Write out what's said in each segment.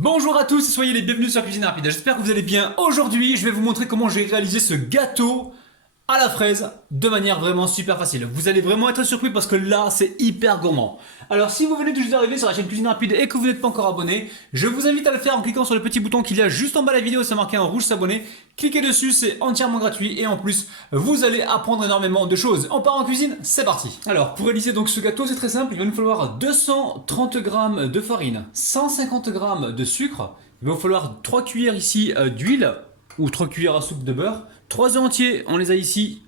Bonjour à tous et soyez les bienvenus sur Cuisine Rapide. J'espère que vous allez bien. Aujourd'hui, je vais vous montrer comment j'ai réalisé ce gâteau à la fraise de manière vraiment super facile. Vous allez vraiment être surpris parce que là, c'est hyper gourmand. Alors, si vous venez tout juste d'arriver sur la chaîne Cuisine Rapide et que vous n'êtes pas encore abonné, je vous invite à le faire en cliquant sur le petit bouton qu'il y a juste en bas de la vidéo, c'est marqué en rouge s'abonner. Cliquez dessus, c'est entièrement gratuit et en plus, vous allez apprendre énormément de choses. On part en cuisine, c'est parti. Alors, pour réaliser donc ce gâteau, c'est très simple. Il va nous falloir 230 g de farine, 150 g de sucre. Il va vous falloir 3 cuillères ici d'huile ou 3 cuillères à soupe de beurre. 3 œufs entiers, on les a ici.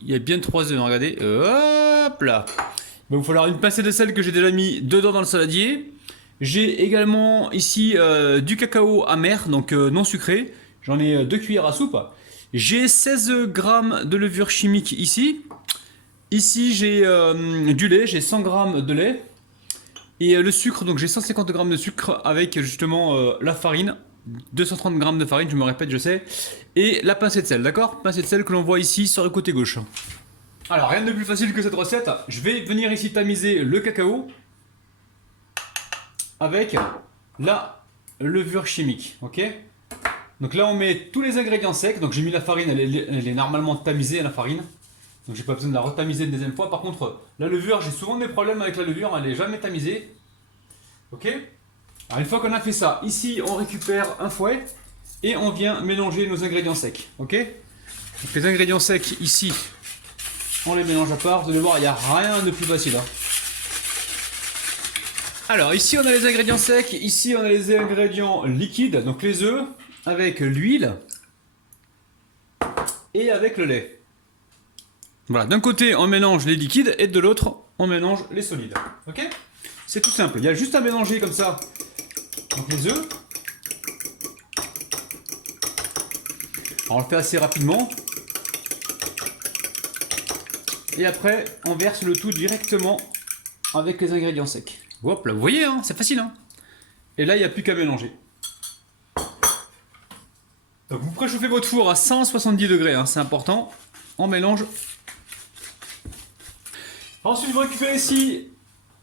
Il y a bien 3 œufs, regardez. Hop là. Il va vous falloir une pincée de sel que j'ai déjà mis dedans dans le saladier. J'ai également ici du cacao amer, donc non sucré. J'en ai 2 cuillères à soupe. J'ai 16 g de levure chimique ici. Ici j'ai du lait, j'ai 100 g de lait. Et le sucre, donc j'ai 150 g de sucre avec justement la farine. 230 g de farine, je me répète, je sais. Et la pincée de sel, d'accord? Pincée de sel que l'on voit ici sur le côté gauche. Alors, rien de plus facile que cette recette. Je vais venir ici tamiser le cacao avec la levure chimique, ok? Donc là, on met tous les ingrédients secs. Donc j'ai mis la farine, elle est normalement tamisée, la farine. Donc j'ai pas besoin de la retamiser une deuxième fois. Par contre, la levure, j'ai souvent des problèmes avec la levure, elle est jamais tamisée. Ok? Alors une fois qu'on a fait ça, ici on récupère un fouet et on vient mélanger nos ingrédients secs. Ok? Donc les ingrédients secs ici, on les mélange à part. Vous allez voir, il n'y a rien de plus facile. Alors ici on a les ingrédients secs, ici on a les ingrédients liquides, donc les œufs avec l'huile et avec le lait. Voilà, d'un côté on mélange les liquides et de l'autre on mélange les solides. Ok? C'est tout simple, il y a juste à mélanger comme ça. Donc les œufs. Alors on le fait assez rapidement. Et après, on verse le tout directement avec les ingrédients secs. Hop là, vous voyez, hein, c'est facile. Hein. Et là, il n'y a plus qu'à mélanger. Donc vous préchauffez votre four à 170 degrés, hein, c'est important. On mélange. Ensuite, vous récupérez ici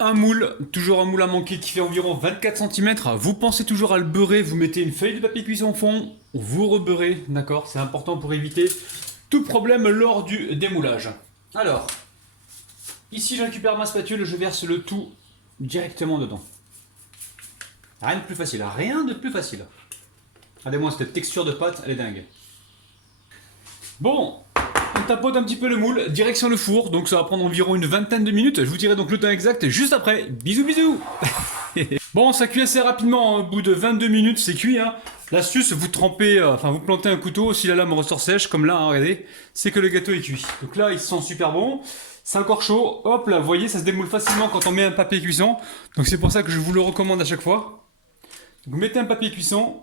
un moule, toujours un moule à manquer qui fait environ 24 cm. Vous pensez toujours à le beurrer, vous mettez une feuille de papier cuisson au fond, vous rebeurrez, d'accord? C'est important pour éviter tout problème lors du démoulage. Alors, ici je récupère ma spatule, je verse le tout directement dedans. Rien de plus facile, rien de plus facile. Regardez-moi cette texture de pâte, elle est dingue. Bon, on tapote un petit peu le moule, direction le four, donc ça va prendre environ une vingtaine de minutes. Je vous dirai donc le temps exact juste après. Bisous bisous. Bon, ça cuit assez rapidement, au bout de 22 minutes, c'est cuit. Hein. L'astuce, vous trempez, vous plantez un couteau, si la lame ressort sèche, comme là, hein, regardez, c'est que le gâteau est cuit. Donc là, il sent super bon, c'est encore chaud, hop là, vous voyez, ça se démoule facilement quand on met un papier cuisson. Donc c'est pour ça que je vous le recommande à chaque fois. Donc mettez un papier cuisson,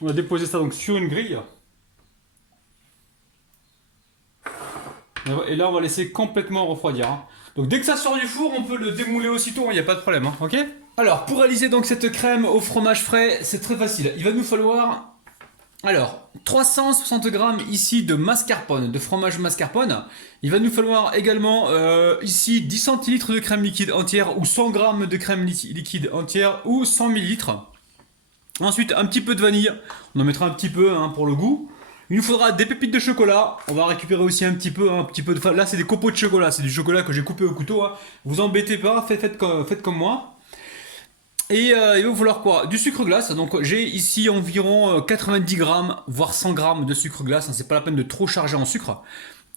on va déposer ça donc sur une grille. Et là, on va laisser complètement refroidir. Hein. Donc dès que ça sort du four, on peut le démouler aussitôt, il n'y a pas de problème, hein, ok? Alors, pour réaliser donc cette crème au fromage frais, c'est très facile. Il va nous falloir, alors, 360 g ici de mascarpone, de fromage mascarpone. Il va nous falloir également ici 10 centilitres de crème liquide entière ou 100 g de crème liquide entière ou 100 ml. Ensuite, un petit peu de vanille. On en mettra un petit peu hein, pour le goût. Il nous faudra des pépites de chocolat. On va récupérer aussi un petit peu de... Là, c'est des copeaux de chocolat. C'est du chocolat que j'ai coupé au couteau. Hein. Vous embêtez pas, faites comme moi. Et il va vous falloir quoi? Du sucre glace. Donc j'ai ici environ 90 g, voire 100 g de sucre glace. Hein. C'est pas la peine de trop charger en sucre.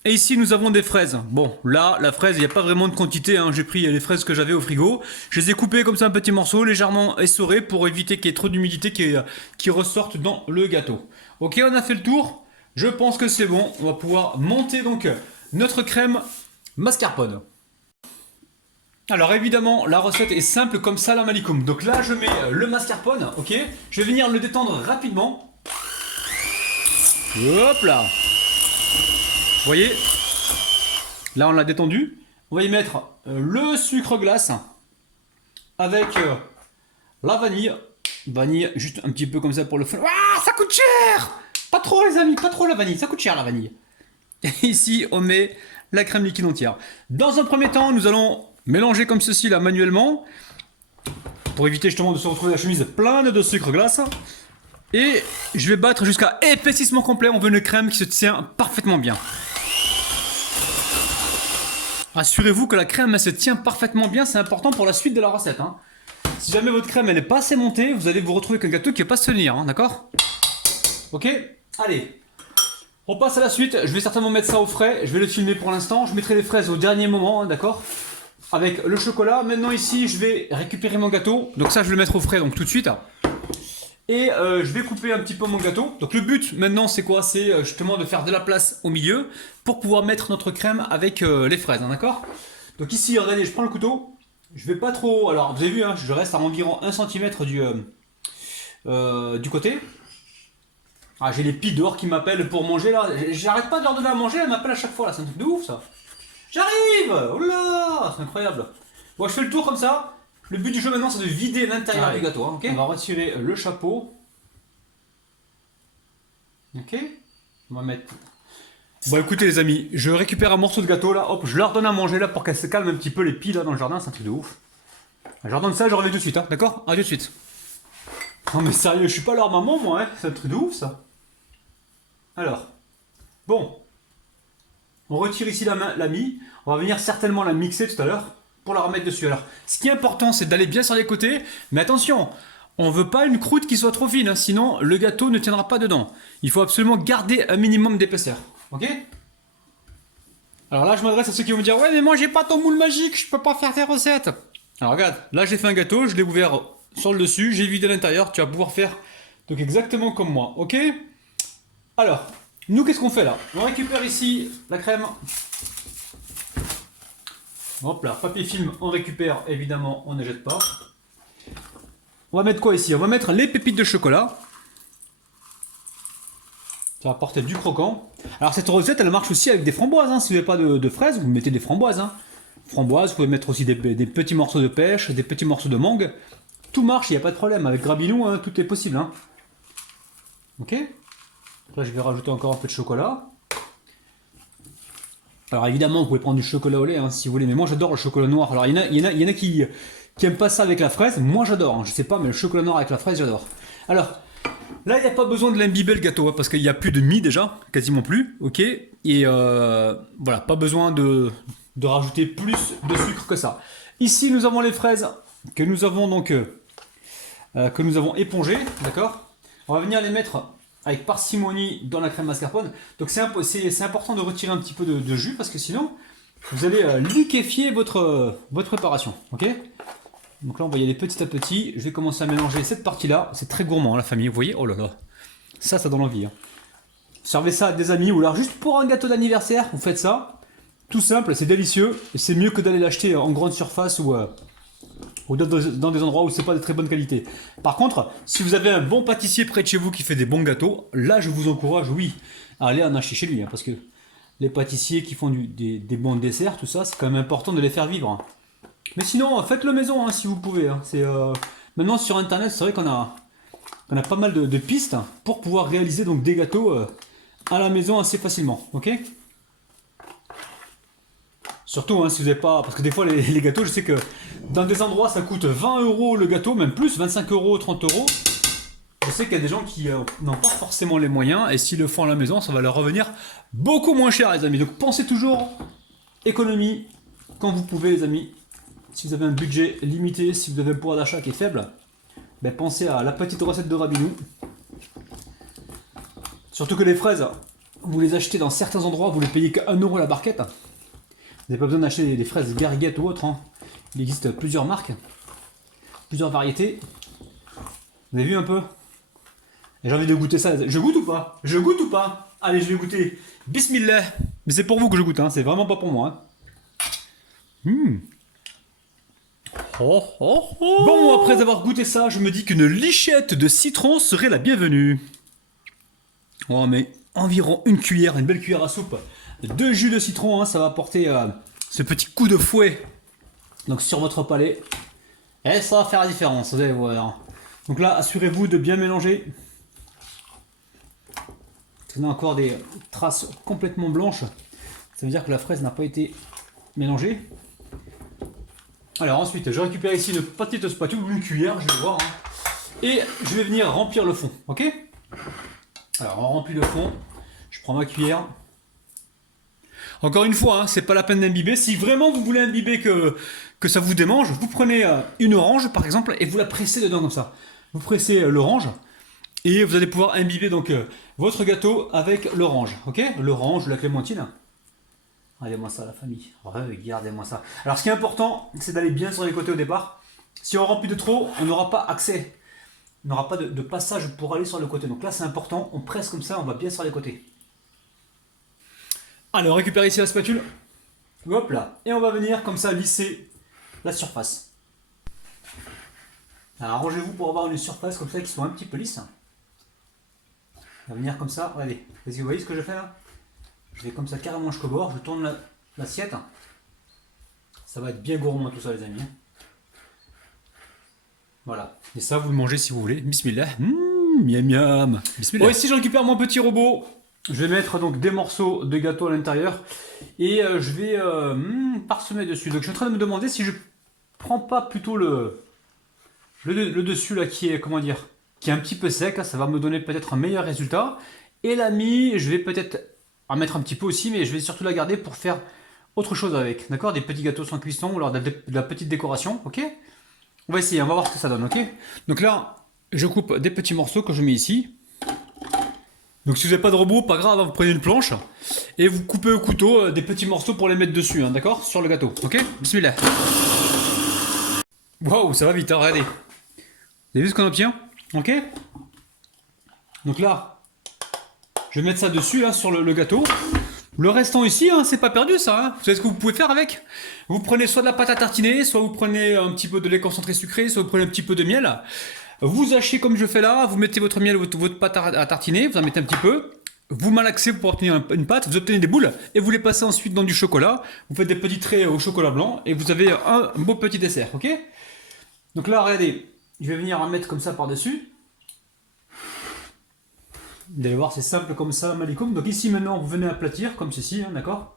Et ici, nous avons des fraises. Bon, là, la fraise, il n'y a pas vraiment de quantité. Hein. J'ai pris les fraises que j'avais au frigo. Je les ai coupées comme ça en petits morceaux, légèrement essorés pour éviter qu'il y ait trop d'humidité qui ressorte dans le gâteau. Ok, on a fait le tour. Je pense que c'est bon. On va pouvoir monter donc notre crème mascarpone. Alors évidemment, la recette est simple comme salam alaikum. Donc là, je mets le mascarpone, ok? Je vais venir le détendre rapidement. Hop là! Vous voyez? Là, on l'a détendu. On va y mettre le sucre glace avec la vanille. Vanille, juste un petit peu comme ça pour le fun. Ah, ça coûte cher! Pas trop les amis, pas trop la vanille, ça coûte cher la vanille. Et ici, on met la crème liquide entière. Dans un premier temps, nous allons mélanger comme ceci là manuellement. pour éviter justement de se retrouver la chemise pleine de sucre glace. Et je vais battre jusqu'à épaississement complet. On veut une crème qui se tient parfaitement bien. Assurez-vous que la crème elle se tient parfaitement bien, c'est important pour la suite de la recette. Hein. Si jamais votre crème elle n'est pas assez montée, vous allez vous retrouver avec un gâteau qui ne va pas se tenir, hein, d'accord? Ok? Allez, on passe à la suite. Je vais certainement mettre ça au frais, je vais le filmer pour l'instant. Je mettrai les fraises au dernier moment, hein, d'accord? Avec le chocolat. Maintenant ici, je vais récupérer mon gâteau. Donc ça, je vais le mettre au frais donc tout de suite. Et je vais couper un petit peu mon gâteau. Donc le but maintenant c'est quoi? C'est justement de faire de la place au milieu pour pouvoir mettre notre crème avec les fraises, hein, d'accord? Donc ici, regardez, je prends le couteau. Je vais pas trop... Alors vous avez vu, hein, je reste à environ 1 cm du côté. Ah, j'ai les pies dehors qui m'appellent pour manger là. J'arrête pas de leur donner à manger, elles m'appellent à chaque fois là. C'est un truc de ouf ça. J'arrive! Oh là! C'est incroyable. Bon, je fais le tour comme ça. Le but du jeu maintenant c'est de vider l'intérieur du gâteau, hein, ok? On va retirer le chapeau. Ok? On va mettre... Bon écoutez les amis, je récupère un morceau de gâteau là, hop, je leur donne à manger là pour qu'elles se calment un petit peu les pies là dans le jardin, c'est un truc de ouf. Je leur donne ça, je reviens tout de suite, hein, d'accord? À tout de suite. Non mais sérieux, je suis pas leur maman moi, hein, c'est un truc de ouf ça. Alors, bon. On retire ici la mie, on va venir certainement la mixer tout à l'heure pour la remettre dessus. Alors, ce qui est important, c'est d'aller bien sur les côtés, mais attention, on veut pas une croûte qui soit trop fine, hein, sinon le gâteau ne tiendra pas dedans. Il faut absolument garder un minimum d'épaisseur, ok? Alors là, je m'adresse à ceux qui vont me dire « Ouais, mais moi j'ai pas ton moule magique, je peux pas faire tes recettes !» Alors regarde, là j'ai fait un gâteau, je l'ai ouvert sur le dessus, j'ai vidé l'intérieur, tu vas pouvoir faire donc exactement comme moi, ok? Alors, nous qu'est-ce qu'on fait là? On récupère ici la crème. Hop là, papier film, on récupère, évidemment, on ne jette pas. On va mettre quoi ici? On va mettre les pépites de chocolat. Ça va apporter du croquant. Alors cette recette, elle marche aussi avec des framboises. Hein. Si vous n'avez pas de fraises, vous mettez des framboises. Hein. Framboises, vous pouvez mettre aussi des petits morceaux de pêche, des petits morceaux de mangue. Tout marche, il n'y a pas de problème. Avec Grabinou, hein, tout est possible. Hein. Ok? Là, je vais rajouter encore un peu de chocolat. Alors évidemment, vous pouvez prendre du chocolat au lait hein, si vous voulez, mais moi j'adore le chocolat noir. Alors il y en a qui aiment pas ça avec la fraise. Moi j'adore, hein. Je sais pas, mais le chocolat noir avec la fraise, j'adore. Alors, là, il n'y a pas besoin de l'imbiber le gâteau, hein, parce qu'il n'y a plus de mie déjà, quasiment plus, ok? Et voilà, pas besoin de rajouter plus de sucre que ça. Ici, nous avons les fraises que nous avons donc épongées, d'accord? On va venir les mettre avec parcimonie dans la crème mascarpone. Donc c'est important de retirer un petit peu de jus, parce que sinon, vous allez liquéfier votre préparation, ok? Donc là, on va y aller petit à petit. Je vais commencer à mélanger cette partie-là. C'est très gourmand, hein, la famille. Vous voyez? Oh là là. Ça donne envie. Hein. Servez ça à des amis ou alors juste pour un gâteau d'anniversaire. Vous faites ça. Tout simple, c'est délicieux. C'est mieux que d'aller l'acheter en grande surface ou dans des endroits où c'est pas de très bonne qualité. Par contre, si vous avez un bon pâtissier près de chez vous qui fait des bons gâteaux, là, je vous encourage, oui, à aller en acheter chez lui. Hein, parce que les pâtissiers qui font des bons desserts, tout ça, c'est quand même important de les faire vivre. Hein. Mais sinon, faites-le maison hein, si vous pouvez. Hein. Maintenant sur internet, c'est vrai qu'on a pas mal de pistes pour pouvoir réaliser donc, des gâteaux à la maison assez facilement. Ok? Surtout hein, si vous n'avez pas. Parce que des fois, les gâteaux, je sais que dans des endroits ça coûte 20 € le gâteau, même plus, 25 €, 30 €. Je sais qu'il y a des gens qui n'ont pas forcément les moyens et s'ils le font à la maison, ça va leur revenir beaucoup moins cher, les amis. Donc pensez toujours économie quand vous pouvez, les amis. Si vous avez un budget limité, si vous avez un pouvoir d'achat qui est faible, ben pensez à la petite recette de Rabinou. Surtout que les fraises, vous les achetez dans certains endroits, vous les payez qu'à 1 € la barquette. Vous n'avez pas besoin d'acheter des fraises Gariguette ou autres. Hein. Il existe plusieurs marques, plusieurs variétés. Vous avez vu un peu? Et j'ai envie de goûter ça. Je goûte ou pas? Je goûte ou pas? Allez, je vais goûter. Bismillah. Mais c'est pour vous que je goûte, hein. C'est vraiment pas pour moi. Hein. Bon, après avoir goûté ça, je me dis qu'une lichette de citron serait la bienvenue. Oh, mais environ une cuillère, une belle cuillère à soupe de jus de citron, hein, ça va apporter ce petit coup de fouet donc sur votre palais. Et ça va faire la différence, vous allez voir. Donc là, assurez-vous de bien mélanger. On a encore des traces complètement blanches. Ça veut dire que la fraise n'a pas été mélangée. Alors ensuite, je récupère ici une petite spatule ou une cuillère, je vais voir. Hein. Et je vais venir remplir le fond, ok? Alors on remplit le fond, je prends ma cuillère. Encore une fois, hein, c'est pas la peine d'imbiber. Si vraiment vous voulez imbiber que ça vous démange, vous prenez une orange par exemple et vous la pressez dedans comme ça. Vous pressez l'orange et vous allez pouvoir imbiber donc votre gâteau avec l'orange, ok? L'orange, la clémentine. Regardez-moi ça la famille, regardez-moi ça. Alors ce qui est important, c'est d'aller bien sur les côtés au départ. Si on remplit de trop, on n'aura pas accès. On n'aura pas de passage pour aller sur le côté. Donc là c'est important, on presse comme ça, on va bien sur les côtés. Alors récupère ici la spatule. Hop là. Et on va venir comme ça lisser la surface. Alors arrangez-vous pour avoir une surface comme ça qui soit un petit peu lisse. On va venir comme ça, regardez. Vous voyez ce que je fais là? Je vais comme ça carrément jusqu'au bord, je tourne l'assiette. Ça va être bien gourmand tout ça les amis. Voilà. Et ça vous le mangez si vous voulez. Bismillah. Miam miam. Bismillah. Bon, ici je récupère mon petit robot. Je vais mettre donc des morceaux de gâteau à l'intérieur. Et je vais parsemer dessus. Donc je suis en train de me demander si je prends pas plutôt le dessus là qui est, comment dire, qui est un petit peu sec. Ça va me donner peut-être un meilleur résultat. Et la mie, je vais peut-être en mettre un petit peu aussi, mais je vais surtout la garder pour faire autre chose avec, d'accord? Des petits gâteaux sans cuisson ou alors de la petite décoration, ok? On va essayer, on va voir ce que ça donne, ok? Donc là, je coupe des petits morceaux que je mets ici. Donc si vous n'avez pas de robot, pas grave, vous prenez une planche et vous coupez au couteau des petits morceaux pour les mettre dessus, hein, d'accord? Sur le gâteau, ok? Bismillah. Waouh, ça va vite, hein, regardez. Vous avez vu ce qu'on obtient? Ok? Donc là, je vais mettre ça dessus, là, sur le gâteau. Le restant ici, hein, c'est pas perdu ça. Hein. Vous savez ce que vous pouvez faire avec? Vous prenez soit de la pâte à tartiner, soit vous prenez un petit peu de lait concentré sucré, soit vous prenez un petit peu de miel. Vous hachez comme je fais là, vous mettez votre miel, votre pâte à tartiner, vous en mettez un petit peu. Vous malaxez pour obtenir une pâte, vous obtenez des boules et vous les passez ensuite dans du chocolat. Vous faites des petits traits au chocolat blanc et vous avez un beau petit dessert, ok? Donc là, regardez, je vais venir en mettre comme ça par-dessus. Vous allez voir, c'est simple comme ça, malikoum. Donc ici maintenant, vous venez aplatir comme ceci, hein, d'accord?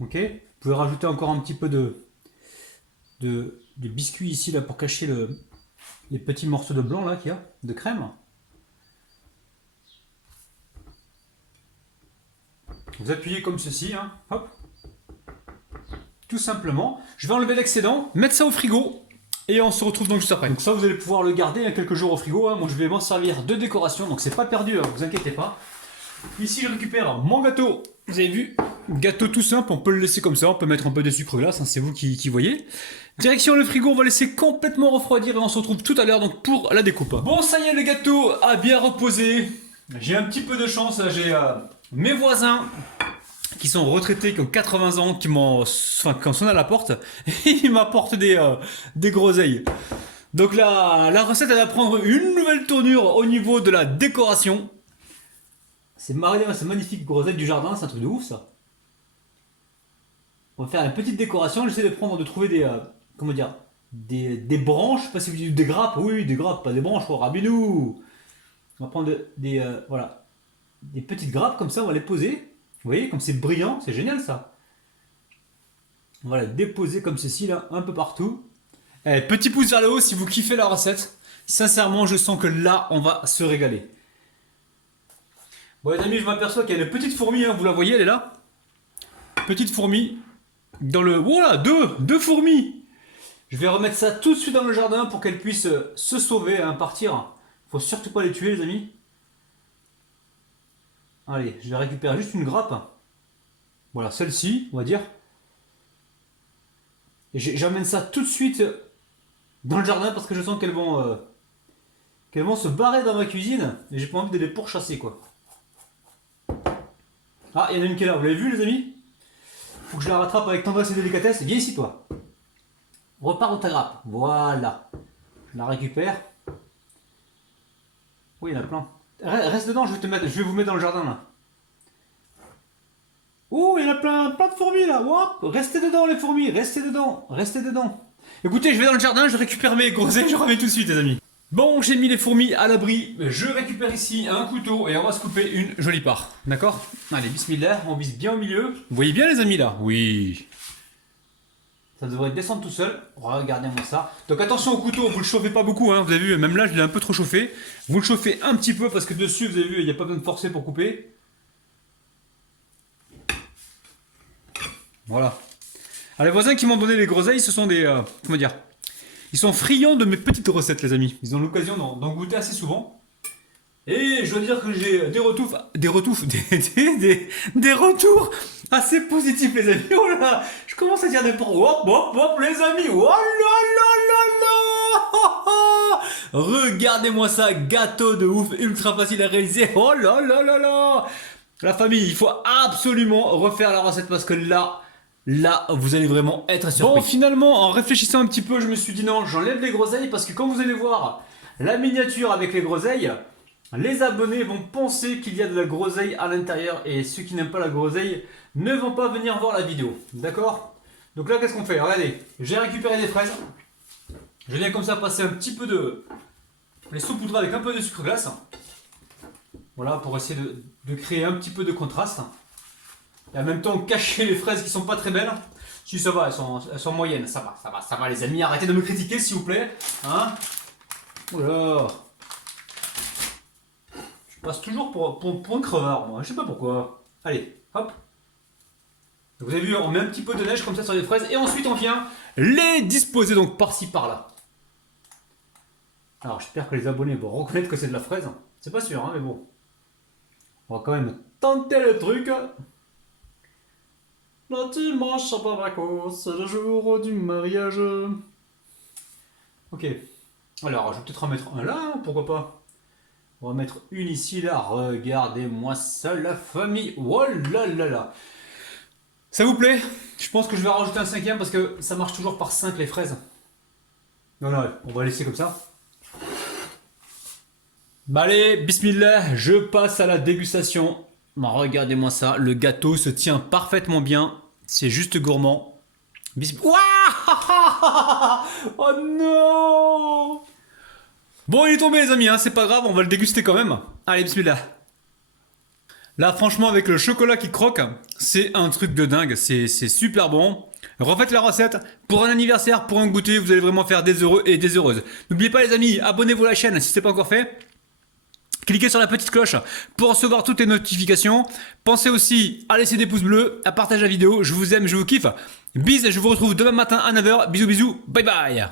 Ok. Vous pouvez rajouter encore un petit peu de biscuit ici là pour cacher les petits morceaux de blanc là qu'il y a, de crème. Vous appuyez comme ceci, hein, hop. Tout simplement. Je vais enlever l'excédent, mettre ça au frigo. Et on se retrouve donc juste après. Donc ça, vous allez pouvoir le garder quelques jours au frigo. Hein. Moi, je vais m'en servir de décoration, donc c'est pas perdu, hein, vous inquiétez pas. Ici, je récupère mon gâteau. Vous avez vu, gâteau tout simple, on peut le laisser comme ça. On peut mettre un peu de sucre glace, hein, c'est vous qui voyez. Direction le frigo, on va laisser complètement refroidir et on se retrouve tout à l'heure donc pour la découpe. Bon, ça y est, le gâteau a bien reposé. J'ai un petit peu de chance, j'ai mes voisins qui sont retraités, qui ont 80 ans, qui sonne à la porte, et ils m'apportent des groseilles. Donc la recette, elle va prendre une nouvelle tournure au niveau de la décoration. C'est magnifique groseille du jardin, c'est un truc de ouf ça. On va faire une petite décoration, j'essaie de trouver des branches, je sais pas si vous dites des grappes, oui, des grappes, pas des branches, oh, rabinou. On va prendre voilà, des petites grappes comme ça, on va les poser. Vous voyez, comme c'est brillant, c'est génial ça. On va la déposer comme ceci là, un peu partout. Eh, petit pouce vers le haut si vous kiffez la recette. Sincèrement, je sens que là, on va se régaler. Bon les amis, je m'aperçois qu'il y a une petite fourmi, hein, vous la voyez, elle est là. Petite fourmi. Dans le... Voilà, deux fourmis. Je vais remettre ça tout de suite dans le jardin pour qu'elles puissent se sauver, hein, partir. Faut surtout pas les tuer les amis. Allez, je vais récupérer juste une grappe. Voilà, celle-ci, on va dire. Et j'amène ça tout de suite dans le jardin parce que je sens qu'elles vont se barrer dans ma cuisine. Et j'ai pas envie de les pourchasser, quoi. Ah, il y en a une qui est là, vous l'avez vu les amis? Faut que je la rattrape avec tendresse et délicatesse. Viens ici, toi. Repars dans ta grappe. Voilà. Je la récupère. Oui, il y en a plein. Reste dedans, je vais vous mettre dans le jardin là. Oh, il y en a plein de fourmis là. Hop, restez dedans les fourmis, restez dedans. Écoutez, je vais dans le jardin, je récupère mes groseilles, je reviens tout de suite les amis. Bon, j'ai mis les fourmis à l'abri, je récupère ici un couteau et on va se couper une jolie part. D'accord? Allez, bismillah, on vise bien au milieu. Vous voyez bien les amis là? Oui. Ça devrait descendre tout seul. Regardez-moi ça. Donc attention au couteau, vous le chauffez pas beaucoup. Hein. Vous avez vu, même là, je l'ai un peu trop chauffé. Vous le chauffez un petit peu parce que dessus, vous avez vu, il n'y a pas besoin de forcer pour couper. Voilà. Alors, les voisins qui m'ont donné les groseilles, ce sont des... comment dire? Ils sont friands de mes petites recettes, les amis. Ils ont l'occasion d'en goûter assez souvent. Et je dois dire que j'ai des retours assez positifs, les amis. Oh là, je commence à dire n'importe quoi. Hop, hop, hop, les amis. Oh là là là là. Regardez-moi ça, gâteau de ouf, ultra facile à réaliser. Oh là là là là. La famille, il faut absolument refaire la recette parce que là, vous allez vraiment être surpris. Bon, finalement, en réfléchissant un petit peu, je me suis dit non, j'enlève les groseilles parce que quand vous allez voir la miniature avec les groseilles, les abonnés vont penser qu'il y a de la groseille à l'intérieur et ceux qui n'aiment pas la groseille ne vont pas venir voir la vidéo. D'accord? Donc là, qu'est-ce qu'on fait? Regardez, j'ai récupéré des fraises. Je viens comme ça passer un petit peu de... les saupoudrer avec un peu de sucre glace. Voilà, pour essayer de créer un petit peu de contraste. Et en même temps, cacher les fraises qui sont pas très belles. Si ça va, elles sont moyennes. Ça va les amis. Arrêtez de me critiquer s'il vous plaît. Hein? Oula. Je passe toujours pour un crevard, moi. Je sais pas pourquoi. Allez, hop. Vous avez vu, on met un petit peu de neige comme ça sur les fraises. Et ensuite, on vient les disposer donc par-ci, par-là. Alors, j'espère que les abonnés vont reconnaître que c'est de la fraise. C'est pas sûr, hein, mais bon. On va quand même tenter le truc. Le dimanche à Bamako, c'est le jour du mariage. Ok. Alors, je vais peut-être en mettre un là, hein, pourquoi pas. On va mettre une ici, là. Regardez-moi ça, la famille. Oh là là là. Ça vous plaît? Je pense que je vais rajouter un cinquième parce que ça marche toujours par 5 les fraises. Non, non, on va laisser comme ça. Bah allez, bismillah, je passe à la dégustation. Bah, regardez-moi ça, le gâteau se tient parfaitement bien. C'est juste gourmand. Oh non! Bon, il est tombé les amis, hein, c'est pas grave, on va le déguster quand même. Allez, bismillah. Là, franchement, avec le chocolat qui croque, c'est un truc de dingue, c'est super bon. Refaites la recette pour un anniversaire, pour un goûter, vous allez vraiment faire des heureux et des heureuses. N'oubliez pas les amis, abonnez-vous à la chaîne si ce n'est pas encore fait. Cliquez sur la petite cloche pour recevoir toutes les notifications. Pensez aussi à laisser des pouces bleus, à partager la vidéo. Je vous aime, je vous kiffe. Bis, je vous retrouve demain matin à 9h. Bisous, bisous, bye bye.